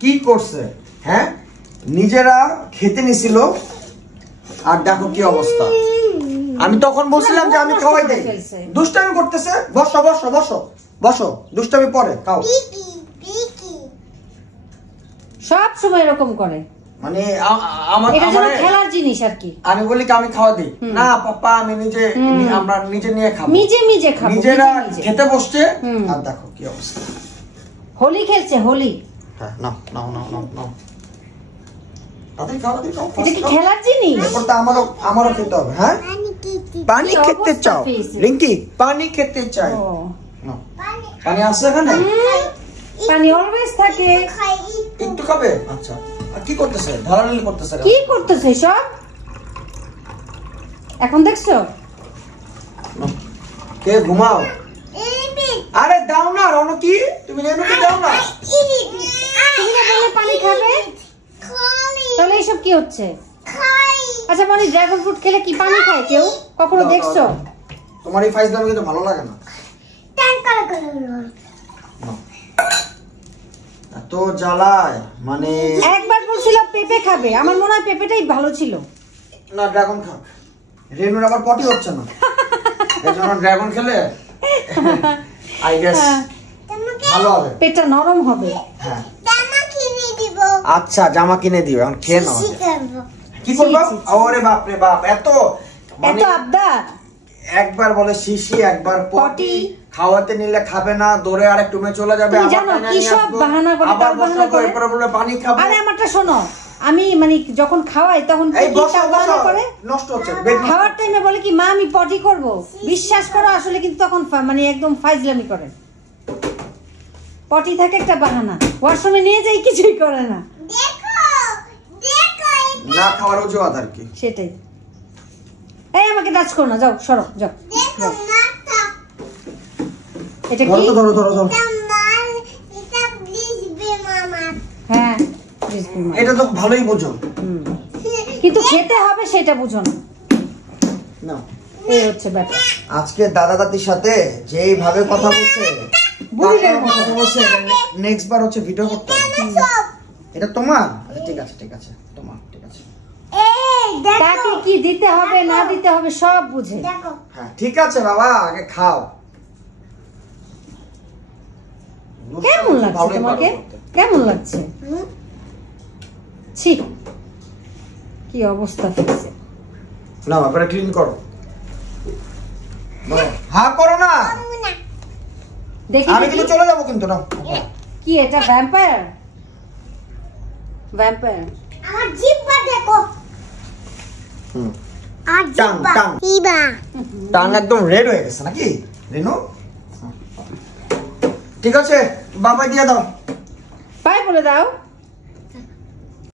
কি করছে হ্যাঁ নিজেরা খেতে নিছিল আর দেখো কি অবস্থা আমি তখন বলছিলাম যে আমি খাওয়াই দেই দুষ্টামি করতেছে বসো বসো বসো বসো দুষ্টামি পরে খাও সব সময় এরকম করে মানে আমার এটা যেন খেলার জিনিস আর কি আমি বলি কি আমি খাওয়া দিই না পাপা আমি নিজে আমরা নিজে নিয়ে খাবো নিজে খাবো নিজেরা খেতে বসছে আর দেখো কি অবস্থা হোলি খেলছে হোলি হ্যাঁ নাও নাও নাও নাও নাও তাদের খাওয়া দিই নাও এটা কি খেলার জিনিস ওটা আমারও খেতে হবে হ্যাঁ পানি খেতে চাও রিঙ্কি পানি খেতে চাই নাও পানি আছে এখানে পানি অলওয়েজ থাকে একটু খাবে আচ্ছা আর কি করতেছে ঢালাঢালি করতেছে কি করতেছে সব এখন দেখছো কে ঘুমাও আরে দাও না রনো কি তুমি রেনুকে দাও না তুমি না বললে পানি খাবে তাহলে এইসব কি হচ্ছে আচ্ছা মানে ড্রাগন ফ্রুট খেলে কি পানি খায় কেউ কখনো দেখছো তোমার এই ফাইজলামি কিন্তু ভালো লাগে না এত জ্বালায় মানে একবার বলছিল পেঁপে খাবে আমার মনে হয় পেঁপেটাই ভালো ছিল না ড্রাগন খা রেনুর আবার পটি হচ্ছে না এজন্য ড্রাগন খেলে আই গেস ভালো হবে পেটটা নরম হবে হ্যাঁ জামা কিনে দিব আচ্ছা জামা কিনে দিও এখন খেয়ে নাও কি করবা ওরে বাপ রে বাপ এত আবদার একবার বলে শিশি একবার পটি খাওয়াতে নিলে খাবে না দৌড়ে আরেক রুমে চলে যাবে আবার জানো কি সব বাহানা করে আবার বাহানা করে এরপর বলে পানি খাবো আরে আমারটা শোনো আমি মানে যখন খাওয়াই তখন এই বসো বাহানা করে নষ্ট হচ্ছে খাওয়ার টাইমে বলে কি মা আমি পটি করব বিশ্বাস করো আসলে কিন্তু তখন মানে একদম ফাইজলামি করে পটি থাকে একটা বাহানা ওয়াশরুমে নিয়ে যাই কিছুই করে না দেখো দেখো না খাওয়ার অজুহাত আর কি সেটাই এই আমাকে টাচ করো না যাও সরো যাও দেখো মাথা এটা কি ধরো ধরো ধরো মাল এটা প্লিজ বে মামা হ্যাঁ এটা তো ভালোই বুঝো কিন্তু খেতে হবে সেটা বুঝো না না এই হচ্ছে ব্যাপার আজকে দাদা দাদির সাথে যেইভাবে কথা বলছে বুড়িদের কথা বলছে নেক্সট বার হচ্ছে ভিডিও করতে হবে এটা তোমার ঠিক আছে তোমার ঠিক আছে এই দেখো তাকে কি দিতে হবে না দিতে হবে সব বুঝে দেখো হ্যাঁ ঠিক আছে বাবা আগে খাও কেমন লাগছে তোমাকে কেমন লাগছে ছি কি অবস্থা ফেলছে না বাবা ক্লিন করো হ্যাঁ করো না দেখি আমি কিন্তু চলে যাবো কিন্তু না কি এটা ভ্যাম্পায়ার আমার জিহ্বা দেখো আর জিহ্বা ইবা টাং একদম রেড হয়ে গেছে নাকি রেনু ঠিক আছে বাবা দিয়ে দাও বাই বলে দাও